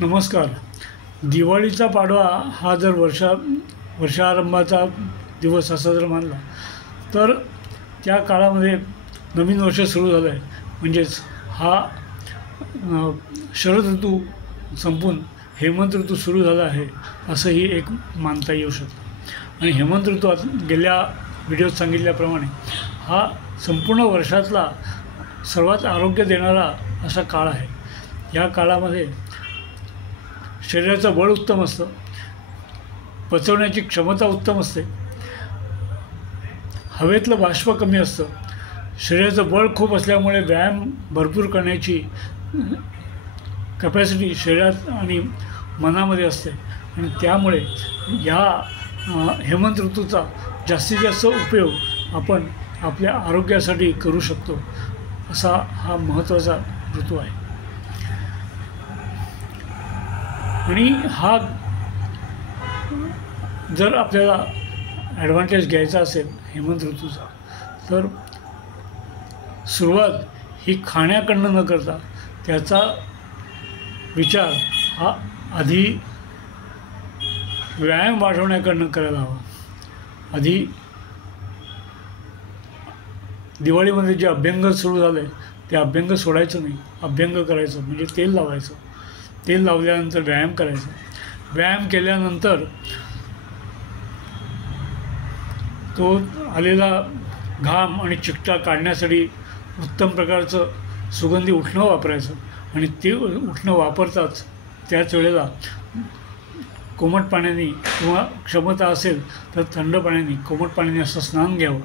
नमस्कार. दिवाळीचा पाडवा हा जर वर्षारंभाचा दिवस असा जर मानला तर त्या काळामध्ये नवीन वर्ष सुरू झालं आहे. म्हणजेच हा शरद ऋतू संपून हेमंत ऋतू सुरू झाला आहे असंही एक मानता येऊ शकतं. आणि हेमंत ऋतू गेल्या व्हिडिओत सांगितल्याप्रमाणे हा संपूर्ण वर्षातला सर्वात आरोग्य देणारा असा काळ आहे. या काळामध्ये शरीराचं बळ उत्तम असतं, पचवण्याची क्षमता उत्तम असते, हवेतलं बाष्प कमी असतं, शरीराचं बळ खूप असल्यामुळे व्यायाम भरपूर करण्याची कॅपॅसिटी शरीरात आणि मनामध्ये असते. आणि त्यामुळे या हेमंत ऋतूचा जास्तीत जास्त उपयोग आपण आपल्या आरोग्यासाठी करू शकतो असा हा महत्त्वाचा ऋतू आहे. आणि हा जर आपल्याला ॲडव्हान्टेज घ्यायचा असेल हेमंत ऋतूचा तर सुरुवात ही खाण्याकडनं न करता त्याचा विचार हा आधी व्यायाम वाढवण्याकडनं करायला हवा. आधी दिवाळीमध्ये जे अभ्यंग सुरू झाले ते अभ्यंग सोडायचं नाही, अभ्यंग करायचं म्हणजे तेल लावायचं. तेल लावल्यानंतर व्यायाम करायचा. व्यायाम केल्यानंतर तो आलेला घाम आणि चिकटा काढण्यासाठी उत्तम प्रकारचं सुगंधी उठणं वापरायचं. आणि ते उठणं वापरताच त्याच वेळेला कोमट पाण्याने किंवा क्षमता असेल तर थंड पाण्याने कोमट पाण्याने असं स्नान घ्यावं.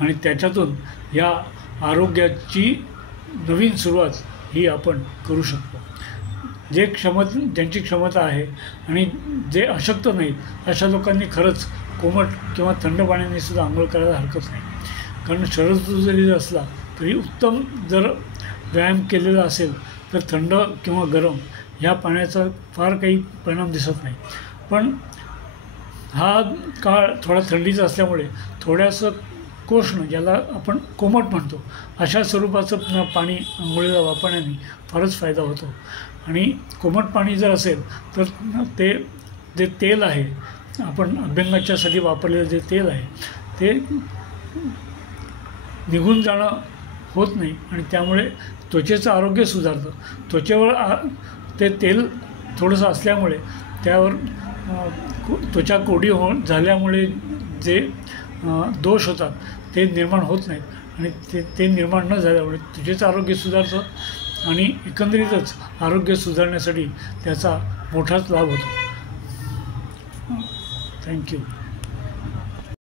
आणि त्याच्यातून या आरोग्याची नवीन सुरुवात ही आपण करू शकतो. ज्यांची क्षमता आहे आणि जे अशक्त नाहीत अशा लोकांनी खरंच कोमट किंवा थंड पाण्याने सुद्धा आंघोळ करायला हरकत नाही. कारण शरद ऋतू जरी असला तरी उत्तम जर व्यायाम केलेला असेल तर थंड किंवा गरम ह्या पाण्याचा फार काही परिणाम दिसत नाही. पण हा काळ थोडा थंडीचा असल्यामुळे थोडंसं कोष्ण, ज्याला आपण कोमट म्हणतो, अशा स्वरूपाचं पाणी आंघोळीला वापरण्याने फारच फायदा होतो. आणि कोमट पाणी जर असेल तर ते जे तेल आहे, आपण अभ्यंगाच्यासाठी वापरलेलं जे तेल आहे ते निघून जाणं होत नाही आणि त्यामुळे त्वचेचं आरोग्य सुधारतं. त्वचेवर ते तेल थोडंसं असल्यामुळे त्यावर त्वचा कोरडी झाल्यामुळे जे दोष होतात ते निर्माण होत नाहीत. आणि ते निर्माण न झाल्यामुळे त्वचेचं आरोग्य सुधारतं आणि एकंदरीतच आरोग्य सुधारण्यासाठी त्याचा मोठाच लाभ होतो. थँक्यू.